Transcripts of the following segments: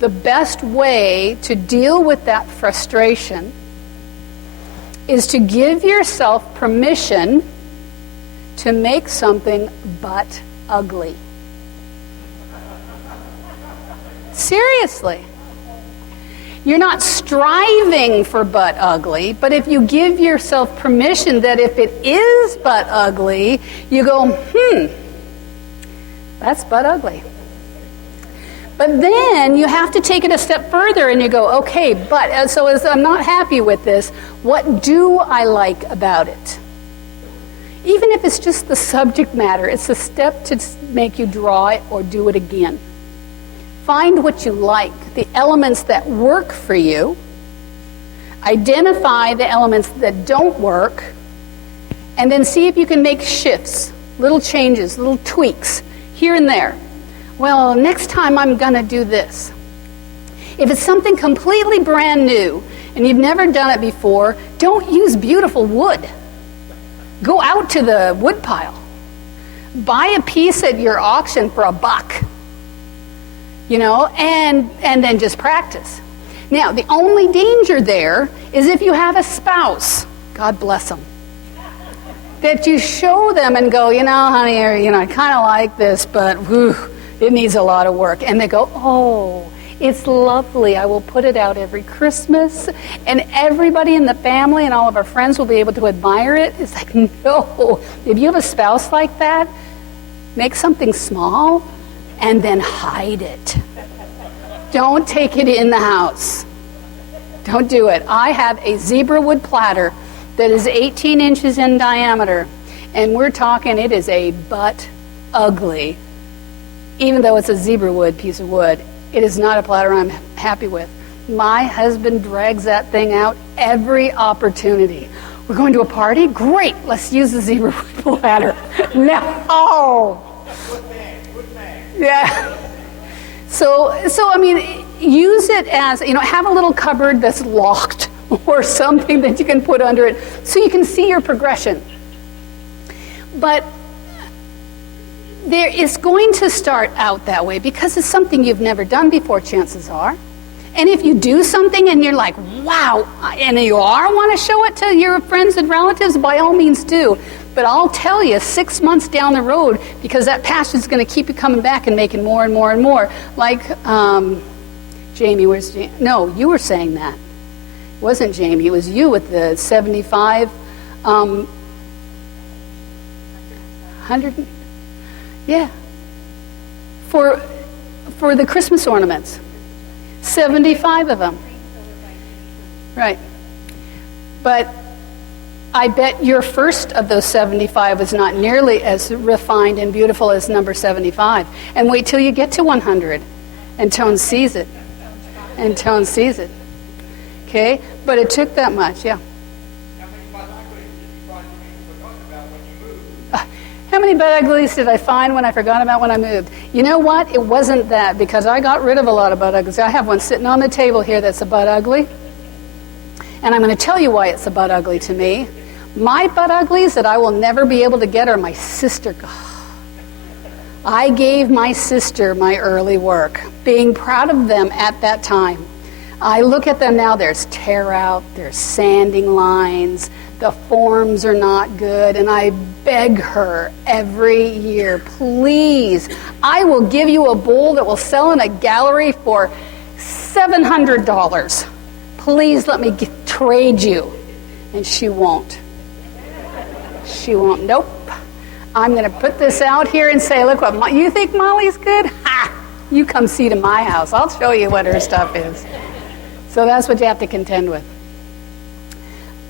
the best way to deal with that frustration is to give yourself permission to make something but ugly. Seriously. You're not striving for but ugly, but if you give yourself permission that if it is but ugly, you go, that's but ugly. But then you have to take it a step further and you go, okay, but so as I'm not happy with this, what do I like about it? Even if it's just the subject matter, it's a step to make you draw it or do it again. Find what you like, the elements that work for you. Identify the elements that don't work, and then see if you can make shifts, little changes, little tweaks here and there. Well, next time I'm going to do this. If it's something completely brand new and you've never done it before, don't use beautiful wood. Go out to the wood pile. Buy a piece at your auction for $1. And then just practice. Now, the only danger there is if you have a spouse, God bless them, that you show them and go, honey, I kind of like this, but it needs a lot of work. And they go, oh, it's lovely. I will put it out every Christmas, and everybody in the family and all of our friends will be able to admire it. It's like, no. If you have a spouse like that, make something small and then hide it. Don't take it in the house. Don't do it. I have a zebra wood platter that is 18 inches in diameter, and we're talking it is a butt ugly. Even though it's a zebra wood piece of wood, it is not a platter I'm happy with. My husband drags that thing out every opportunity. We're going to a party? Great, let's use the zebra wood platter. No! Yeah. So use it as, have a little cupboard that's locked or something that you can put under it so you can see your progression. But there is going to start out that way because it's something you've never done before, chances are. And if you do something and you're like, wow, and you want to show it to your friends and relatives, by all means do. But I'll tell you, 6 months down the road, because that passion is going to keep you coming back and making more and more and more. Like, Jamie, where's Jamie? No, you were saying that. It wasn't Jamie, it was you with the 75, 100, yeah. For the Christmas ornaments. 75 of them. Right. But I bet your first of those 75 is not nearly as refined and beautiful as number 75. And wait till you get to 100 and Tone sees it. And Tone sees it. Okay? But it took that much, yeah. How many bud uglies did I find when I forgot about when I moved? You know what? It wasn't that, because I got rid of a lot of bud uglies. I have one sitting on the table here that's a bud ugly. And I'm going to tell you why it's a bud ugly to me. My bud uglies that I will never be able to get are my sister. I gave my sister my early work, being proud of them at that time. I look at them now, there's tear out, there's sanding lines, the forms are not good, and I beg her every year, please, I will give you a bowl that will sell in a gallery for $700. Please let me trade you. And she won't. She won't. Nope. I'm going to put this out here and say, look, what you think Molly's good? Ha! You come see to my house. I'll show you what her stuff is. So that's what you have to contend with.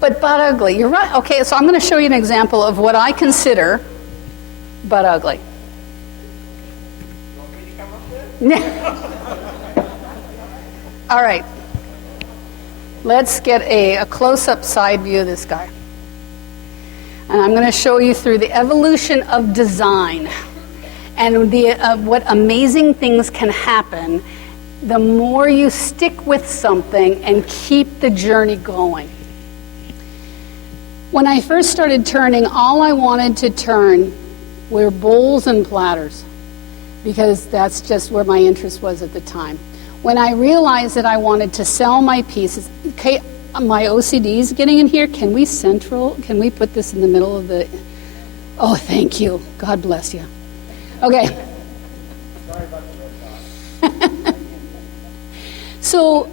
But butt ugly, you're right. Okay, so I'm going to show you an example of what I consider butt ugly. All right. Let's get a close-up side view of this guy. And I'm going to show you through the evolution of design and what amazing things can happen the more you stick with something and keep the journey going. When I first started turning, all I wanted to turn were bowls and platters, because that's just where my interest was at the time. when I realized that I wanted to sell my pieces. Okay, my OCD is getting in here. Can we put this in the middle of the... Oh, thank you. God bless you. Okay. Sorry about the red dot. So,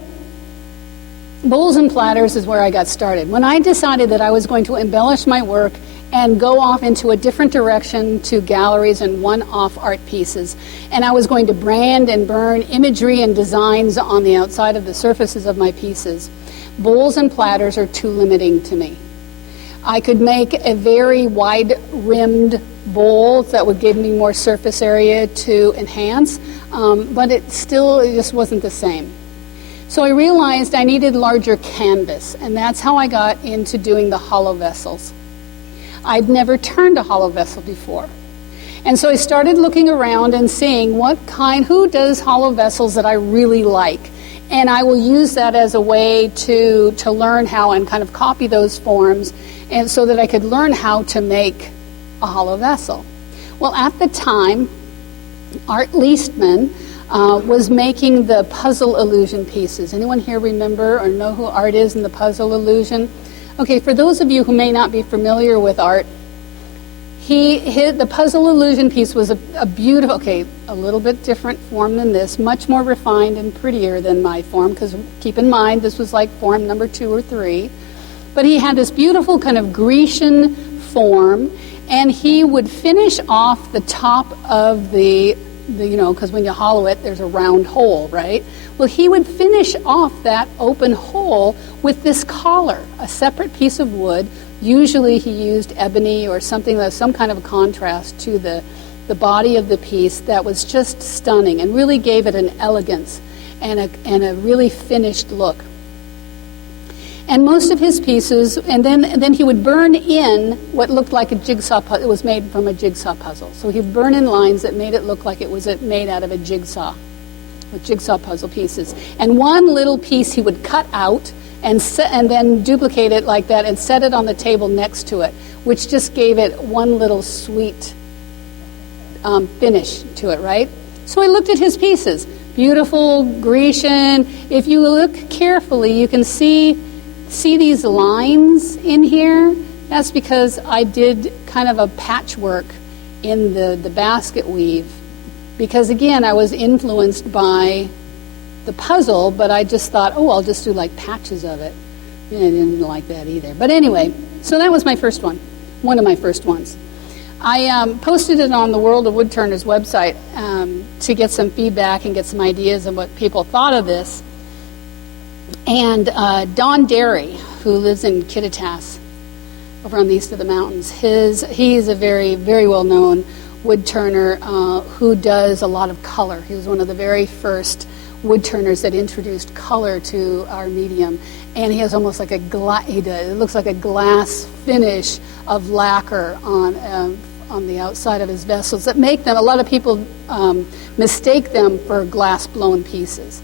bowls and platters is where I got started. When I decided that I was going to embellish my work and go off into a different direction to galleries and one-off art pieces, and I was going to brand and burn imagery and designs on the outside of the surfaces of my pieces, bowls and platters are too limiting to me. I could make a very wide-rimmed bowl that would give me more surface area to enhance, but it just wasn't the same. So I realized I needed larger canvas, and that's how I got into doing the hollow vessels. I'd never turned a hollow vessel before. And so I started looking around and seeing who does hollow vessels that I really like. And I will use that as a way to learn how and kind of copy those forms, and so that I could learn how to make a hollow vessel. Well, at the time, Art Leastman was making the puzzle illusion pieces. Anyone here remember or know who Art is in the puzzle illusion? Okay, for those of you who may not be familiar with Art, the puzzle illusion piece was a beautiful, a little bit different form than this, much more refined and prettier than my form, because keep in mind, this was like form number 2 or 3. But he had this beautiful kind of Grecian form, and he would finish off the top of because when you hollow it, there's a round hole, right? Well, he would finish off that open hole with this collar, a separate piece of wood. Usually he used ebony or something that was some kind of a contrast to the body of the piece that was just stunning and really gave it an elegance and a really finished look. And most of his pieces, and then he would burn in what looked like a jigsaw puzzle. It was made from a jigsaw puzzle. So he'd burn in lines that made it look like it was made out of a jigsaw, with jigsaw puzzle pieces. And one little piece he would cut out and then duplicate it like that and set it on the table next to it, which just gave it one little sweet finish to it, right? So I looked at his pieces. Beautiful, Grecian. If you look carefully, you can see these lines in here. That's because I did kind of a patchwork in the basket weave, because again I was influenced by the puzzle, but I just thought, I'll just do like patches of it. And I didn't like that either. But anyway, so that was my first one, one of my first ones. I posted it on the World of Woodturners website to get some feedback and get some ideas of what people thought of this. And Don Derry, who lives in Kittitas, over on the east of the mountains, he's a very, very well-known wood turner who does a lot of color. He was one of the very first wood turners that introduced color to our medium. And he has almost like it looks like a glass finish of lacquer on the outside of his vessels that make them, a lot of people mistake them for glass-blown pieces.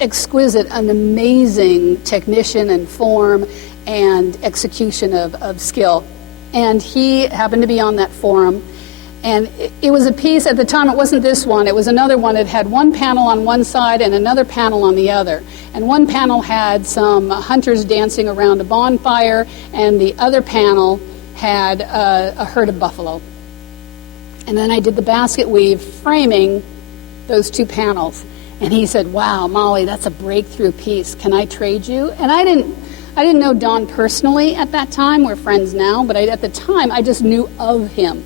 Exquisite, an amazing technician and form and execution of skill. And he happened to be on that forum. And it was a piece, at the time it wasn't this one, it was another one. It had one panel on one side and another panel on the other. And one panel had some hunters dancing around a bonfire, and the other panel had a herd of buffalo. And then I did the basket weave framing those two panels. And he said, "Wow, Molly, that's a breakthrough piece. Can I trade you?" And I didn't know Don personally at that time. We're friends now, but at the time I just knew of him.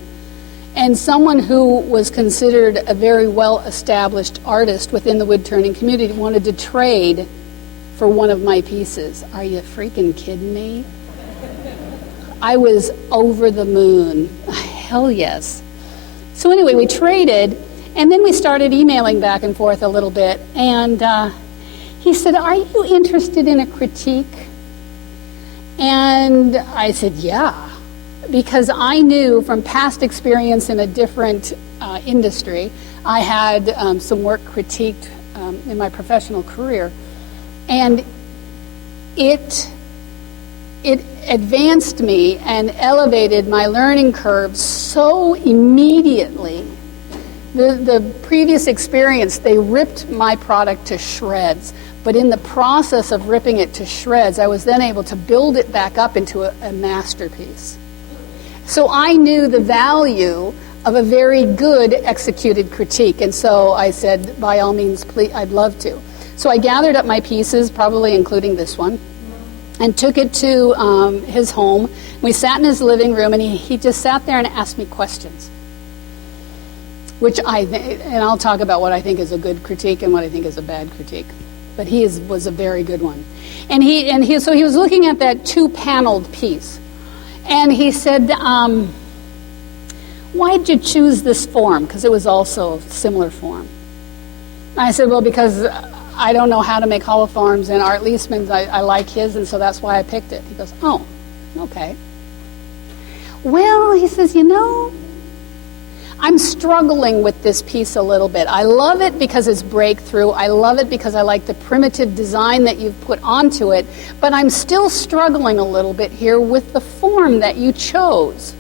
And someone who was considered a very well-established artist within the wood-turning community wanted to trade for one of my pieces. Are you freaking kidding me? I was over the moon. Hell yes. So anyway, we traded, and then we started emailing back and forth a little bit. And he said, "Are you interested in a critique?" And I said, "Yeah." Because I knew from past experience in a different industry, I had some work critiqued in my professional career, and it advanced me and elevated my learning curve so immediately The previous experience, they ripped my product to shreds. But in the process of ripping it to shreds, I was then able to build it back up into a masterpiece. So I knew the value of a very good executed critique. And so I said, by all means, please, I'd love to. So I gathered up my pieces, probably including this one, and took it to his home. We sat in his living room, and he just sat there and asked me questions. And I'll talk about what I think is a good critique and what I think is a bad critique. But was a very good one. So he was looking at that 2-paneled piece. And he said, why did you choose this form? Because it was also a similar form. And I said, well, because I don't know how to make hollow forms, and Art Leesman's, I like his, and so that's why I picked it. He goes, oh, okay. Well, he says, I'm struggling with this piece a little bit. I love it because it's breakthrough. I love it because I like the primitive design that you've put onto it, but I'm still struggling a little bit here with the form that you chose.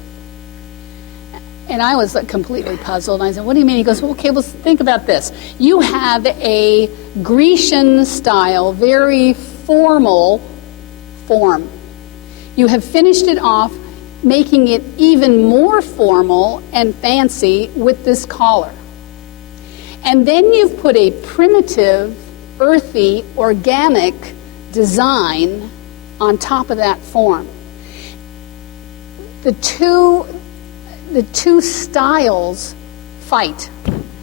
And I was completely puzzled. I said, what do you mean? He goes, well, okay, let's think about this. You have a Grecian style, very formal form. You have finished it off, making it even more formal and fancy with this collar. And then you've put a primitive, earthy, organic design on top of that form. The two styles fight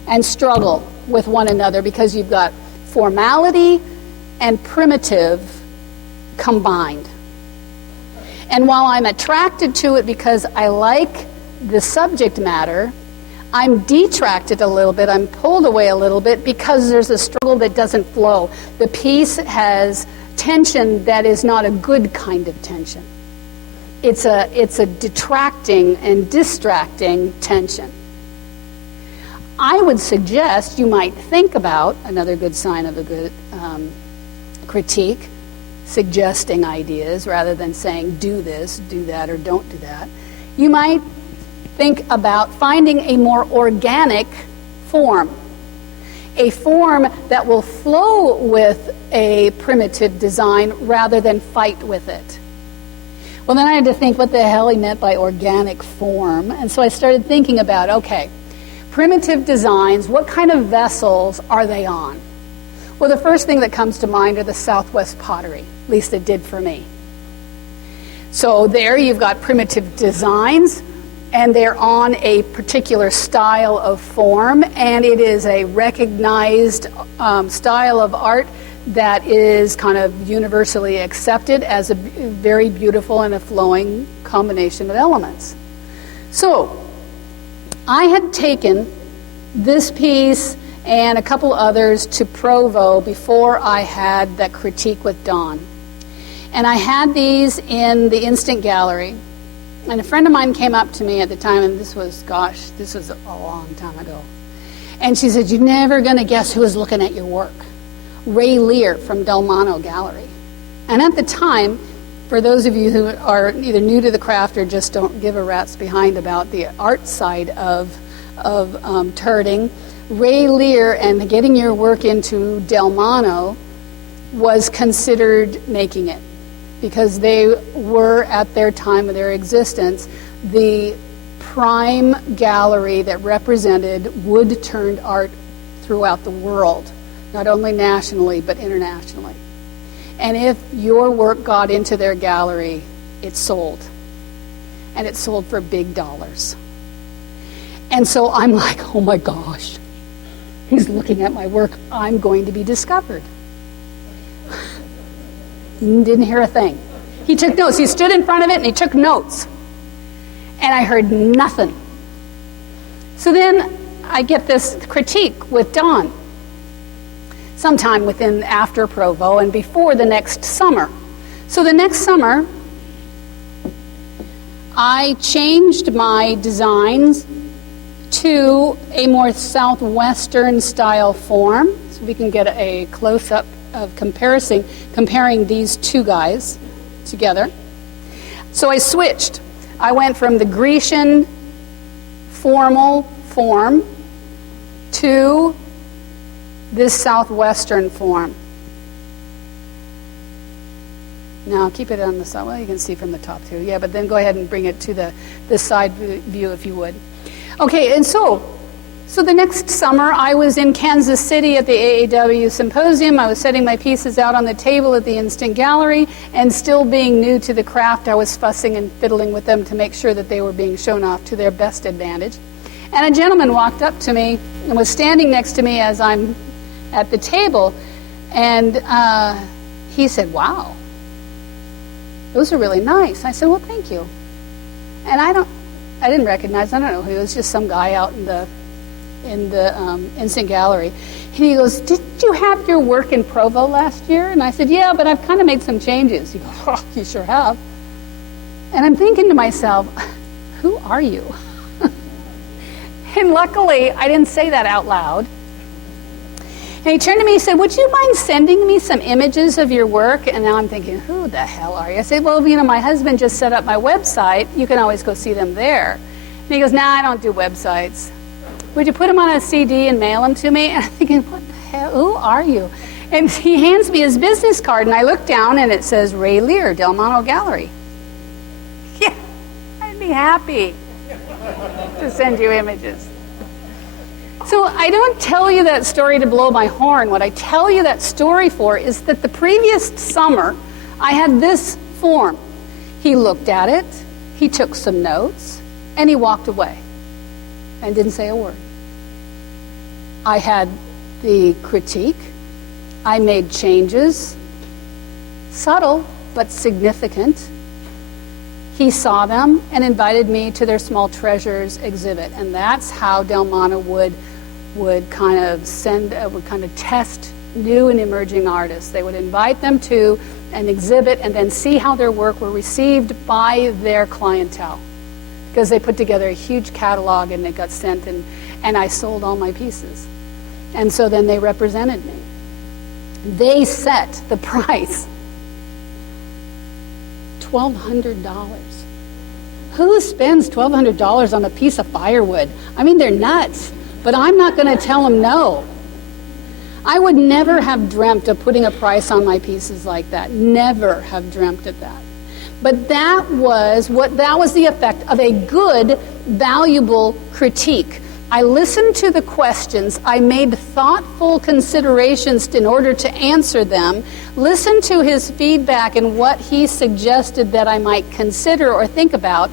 and struggle with one another because you've got formality and primitive combined. And while I'm attracted to it because I like the subject matter, I'm detracted a little bit, I'm pulled away a little bit because there's a struggle that doesn't flow. The piece has tension that is not a good kind of tension. It's a detracting and distracting tension. I would suggest you might think about, another good sign of a good critique, suggesting ideas rather than saying do this, do that, or don't do that. You might think about finding a more organic form, a form that will flow with a primitive design rather than fight with it. Well, then I had to think what the hell he meant by organic form. And so I started thinking about, okay, primitive designs, what kind of vessels are they on? Well, the first thing that comes to mind are the Southwest pottery. At least it did for me. So there you've got primitive designs, and they're on a particular style of form, and it is a recognized style of art that is kind of universally accepted as a very beautiful and a flowing combination of elements. So I had taken this piece and a couple others to Provo before I had that critique with Dawn. And I had these in the Instant Gallery. And a friend of mine came up to me at the time, and this was a long time ago. And she said, "You're never going to guess who is looking at your work. Ray Lear from Delmano Gallery." And at the time, for those of you who are either new to the craft or just don't give a rat's behind about the art side of turning, Ray Lear and getting your work into Delmano was considered making it, because they were, at their time of their existence, the prime gallery that represented wood-turned art throughout the world, not only nationally but internationally. And if your work got into their gallery, it sold. And it sold for big dollars. And so I'm like, oh my gosh, he's looking at my work. I'm going to be discovered. Didn't hear a thing. He took notes. He stood in front of it and he took notes. And I heard nothing. So then I get this critique with Dawn, sometime after Provo and before the next summer. So the next summer, I changed my designs to a more southwestern style form, so we can get a close-up of comparing these two guys together. So I switched. I went from the Grecian formal form to this southwestern form. Now keep it on the side. Well, you can see from the top too. Yeah, but then go ahead and bring it to the side view if you would. Okay, and so the next summer I was in Kansas City at the AAW symposium. I was setting my pieces out on the table at the Instant Gallery, and still being new to the craft, I was fussing and fiddling with them to make sure that they were being shown off to their best advantage. And a gentleman walked up to me and was standing next to me as I'm at the table, and he said, "Wow, those are really nice." I said, "Well, thank you." And I didn't recognize, I don't know who he was, just some guy out in the Instant Gallery. And he goes, "Did you have your work in Provo last year?" And I said, "Yeah, but I've kind of made some changes." He goes, "Oh, you sure have." And I'm thinking to myself, who are you? And luckily, I didn't say that out loud. And he turned to me and said, "Would you mind sending me some images of your work?" And now I'm thinking, who the hell are you? I said, "Well, my husband just set up my website. You can always go see them there." And he goes, "Nah, I don't do websites. Would you put them on a CD and mail them to me?" And I'm thinking, what the hell? Who are you? And he hands me his business card, and I look down, and it says, "Ray Lear, Del Monte Gallery." Yeah, I'd be happy to send you images. So I don't tell you that story to blow my horn. What I tell you that story for is that the previous summer, I had this form. He looked at it, he took some notes, and he walked away and didn't say a word. I had the critique. I made changes, subtle but significant. He saw them and invited me to their Small Treasures exhibit, and that's how Del Monte would kind of test new and emerging artists. They would invite them to an exhibit and then see how their work were received by their clientele, because they put together a huge catalog and it got sent, and I sold all my pieces. And so then they represented me. They set the price, $1,200. Who spends $1,200 on a piece of firewood? I mean, they're nuts, but I'm not going to tell them no. I would never have dreamt of putting a price on my pieces like that. Never have dreamt of that. But that was the effect of a good, valuable critique. I listened to the questions. I made thoughtful considerations in order to answer them, listened to his feedback and what he suggested that I might consider or think about,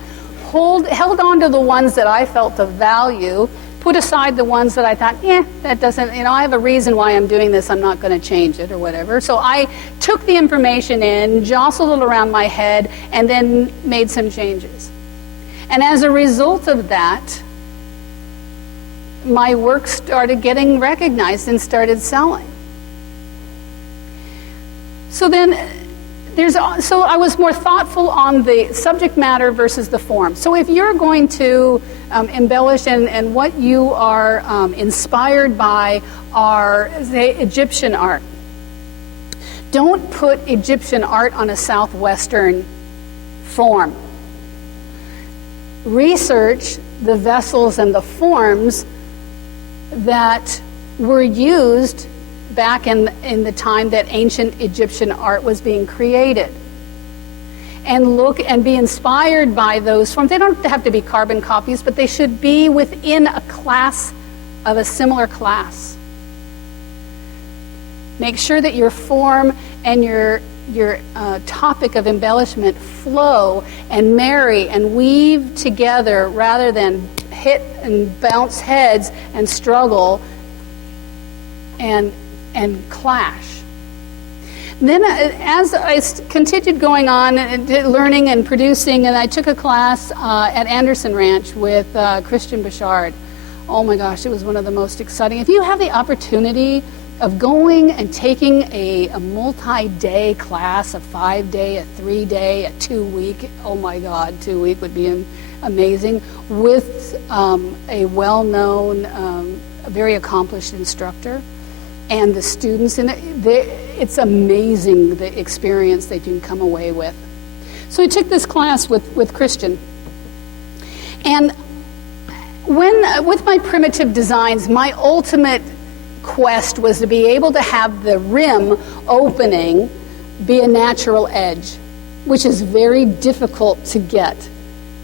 held on to the ones that I felt of value, put aside the ones that I thought, that doesn't, I have a reason why I'm doing this, I'm not going to change it or whatever. So I took the information in, jostled it around my head, and then made some changes. And as a result of that, my work started getting recognized and started selling. So then I was more thoughtful on the subject matter versus the form. So if you're going to embellish and what you are inspired by are, say, Egyptian art, don't put Egyptian art on a southwestern form. Research the vessels and the forms that were used back in the time that ancient Egyptian art was being created. And look and be inspired by those forms. They don't have to be carbon copies, but they should be within a class of a similar class. Make sure that your form and your topic of embellishment flow and marry and weave together rather than hit and bounce heads and struggle and clash. Then as I continued going on, learning and producing, and I took a class at Anderson Ranch with Christian Bouchard. Oh my gosh, it was one of the most exciting. If you have the opportunity of going and taking a multi-day class, a 5-day, a 3-day, a 2-week, oh my God, 2-week would be amazing, with a well-known, very accomplished instructor, and the students, and it's amazing the experience that you can come away with. So I took this class with Christian, and when with my primitive designs, my ultimate quest was to be able to have the rim opening be a natural edge, which is very difficult to get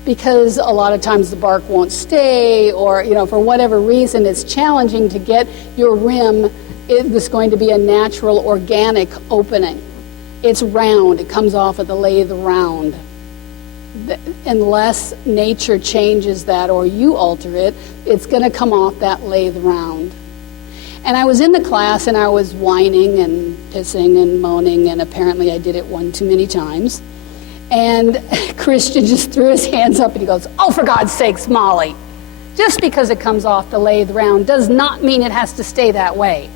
because a lot of times the bark won't stay, or for whatever reason it's challenging to get your rim. It was going to be a natural organic opening. It's round, it comes off of the lathe round. Unless nature changes that or you alter it, it's going to come off that lathe round. And I was in the class and I was whining and pissing and moaning, and apparently I did it one too many times. And Christian just threw his hands up and he goes, "Oh, for God's sakes, Molly, just because it comes off the lathe round does not mean it has to stay that way.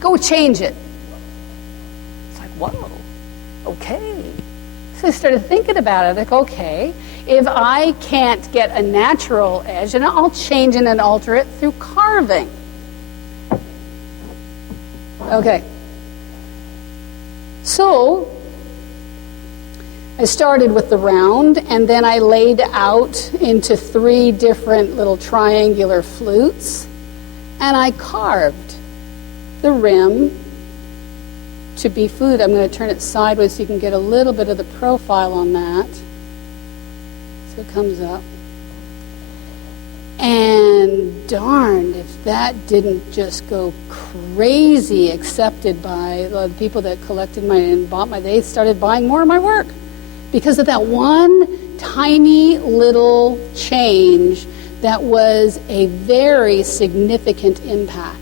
Go change it." It's like, whoa, okay. So I started thinking about it, like, okay, if I can't get a natural edge, then I'll change it and alter it through carving. Okay. So I started with the round, and then I laid out into 3 different little triangular flutes, and I carved the rim to be food. I'm going to turn it sideways so you can get a little bit of the profile on that. So it comes up. And darned if that didn't just go crazy, accepted by the people that collected and bought they started buying more of my work because of that one tiny little change that was a very significant impact.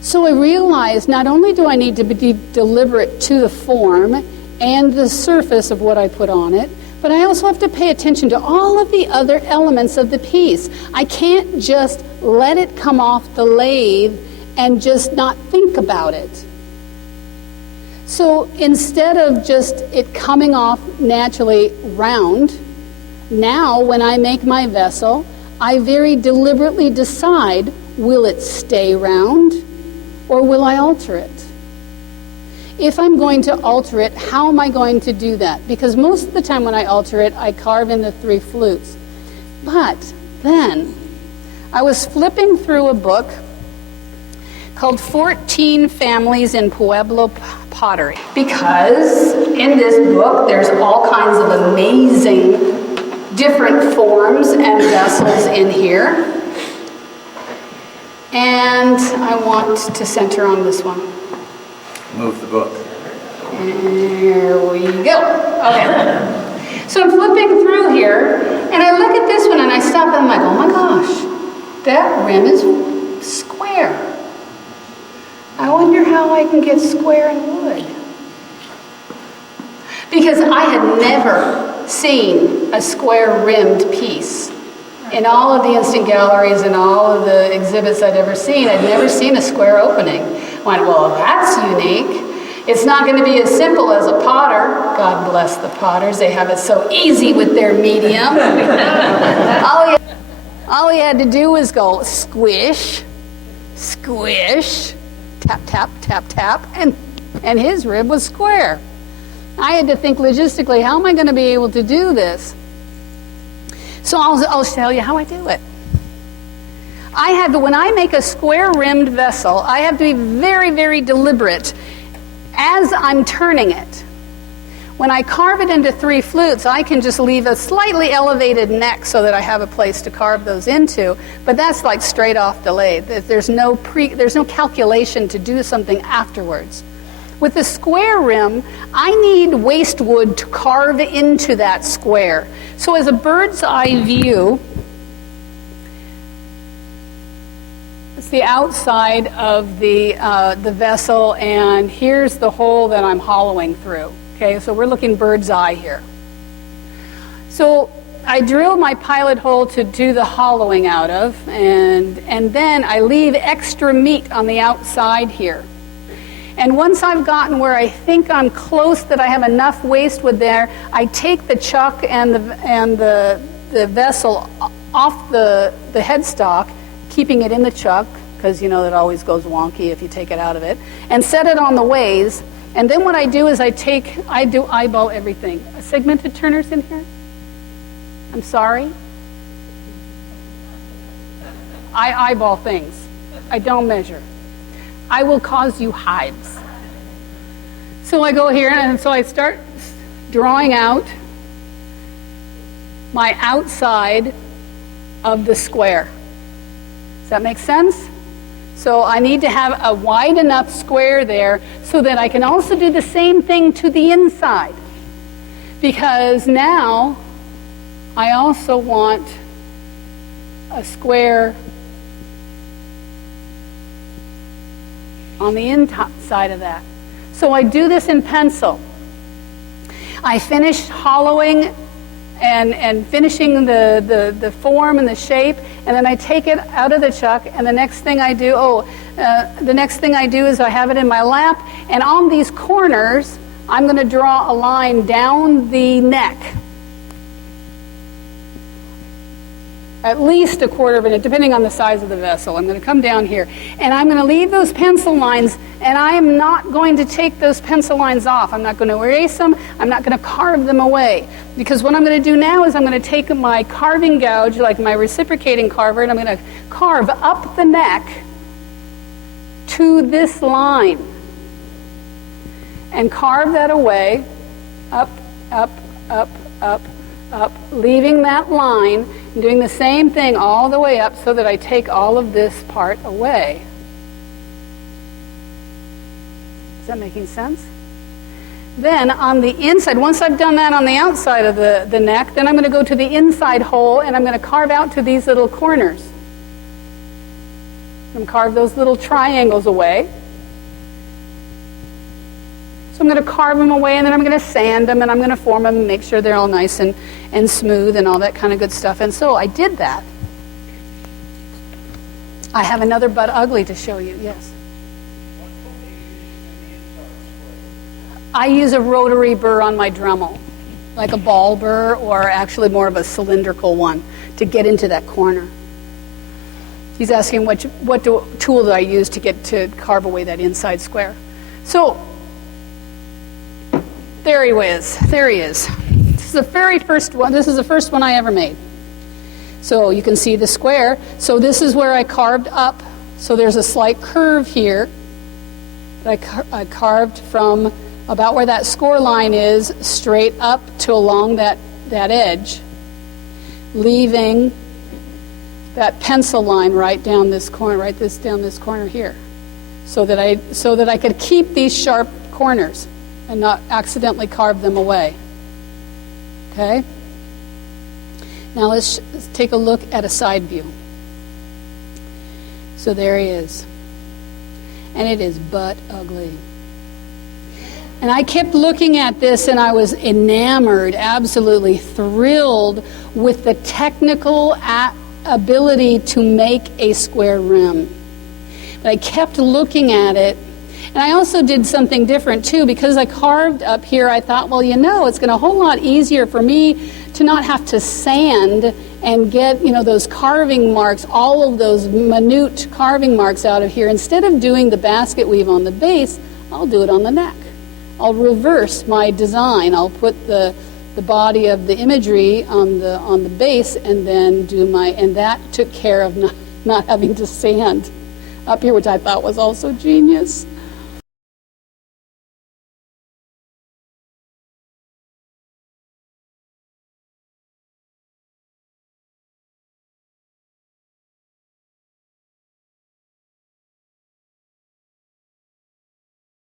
So I realized not only do I need to be deliberate to the form and the surface of what I put on it, but I also have to pay attention to all of the other elements of the piece. I can't just let it come off the lathe and just not think about it. So instead of just it coming off naturally round, now when I make my vessel, I very deliberately decide, will it stay round or will I alter it? If I'm going to alter it, how am I going to do that? Because most of the time when I alter it, I carve in the 3 flutes. But then I was flipping through a book called 14 Families in Pueblo Pottery. Because in this book, there's all kinds of amazing different forms and vessels in here. And I want to center on this one. Move the book. There we go. Okay. So I'm flipping through here, and I look at this one, and I stop, and I'm like, oh my gosh, that rim is square. I wonder how I can get square in wood. Because I had never seen a square-rimmed piece. In all of the instant galleries and all of the exhibits I'd ever seen, I'd never seen a square opening. I went, well, that's unique. It's not going to be as simple as a potter. God bless the potters. They have it so easy with their medium. all he had to do was go squish, squish, tap, tap, tap, tap, and his rib was square. I had to think logistically, how am I going to be able to do this? So I'll tell you how I do it. When I make a square-rimmed vessel, I have to be very, very deliberate as I'm turning it. When I carve it into 3 flutes, I can just leave a slightly elevated neck so that I have a place to carve those into, but that's like straight off the lathe. There's no calculation to do something afterwards. With the square rim, I need waste wood to carve into that square. So as a bird's eye view, it's the outside of the vessel, and here's the hole that I'm hollowing through. Okay, so we're looking bird's eye here. So I drill my pilot hole to do the hollowing out of, and then I leave extra meat on the outside here. And once I've gotten where I think I'm close, that I have enough waste wood there, I take the chuck and the vessel off the headstock, keeping it in the chuck, because you know that always goes wonky if you take it out of it, and set it on the ways. And then what I do is I do eyeball everything. Segmented turners in here? I'm sorry. I eyeball things. I don't measure. I will cause you hives. So I go here, and so I start drawing out my outside of the square. Does that make sense? So I need to have a wide enough square there so that I can also do the same thing to the inside. Because now I also want a square on the inside of that. So I do this in pencil. I finish hollowing and finishing the form and the shape, and then I take it out of the chuck, and the next thing I do, is I have it in my lap, and on these corners, I'm going to draw a line down the neck. At least a quarter of an inch, depending on the size of the vessel. I'm going to come down here, and I'm going to leave those pencil lines, and I am not going to take those pencil lines off. I'm not going to erase them. I'm not going to carve them away. Because what I'm going to do now is I'm going to take my carving gouge, like my reciprocating carver, and I'm going to carve up the neck to this line. And carve that away, up, up, up, up, up, leaving that line, and doing the same thing all the way up so that I take all of this part away. Is that making sense? Then on the inside, once I've done that on the outside of the neck, then I'm going to go to the inside hole, and I'm going to carve out to these little corners. I'm going to carve those little triangles away. So I'm going to carve them away, and then I'm going to sand them, and I'm going to form them and make sure they're all nice and smooth and all that kind of good stuff. And so I did that. I have another but ugly to show you, yes. I use a rotary burr on my Dremel, like a ball burr, or actually more of a cylindrical one to get into that corner. He's asking what tool do I use to get to carve away that inside square. So there he is. This is the very first one. This is the first one I ever made. So you can see the square. So this is where I carved up. So there's a slight curve here that I carved from about where that score line is straight up to along that edge, leaving that pencil line right down this corner, down this corner here, so that I could keep these sharp corners and not accidentally carve them away. Okay? Now let's take a look at a side view. So there he is. And it is butt ugly. And I kept looking at this, and I was enamored, absolutely thrilled with the technical ability to make a square rim. But I kept looking at it. And I also did something different too, because I carved up here. I thought, well, it's going to be a whole lot easier for me to not have to sand and get, those carving marks, all of those minute carving marks out of here. Instead of doing the basket weave on the base, I'll do it on the neck. I'll reverse my design. I'll put the body of the imagery on the base, and then and that took care of not having to sand up here, which I thought was also genius.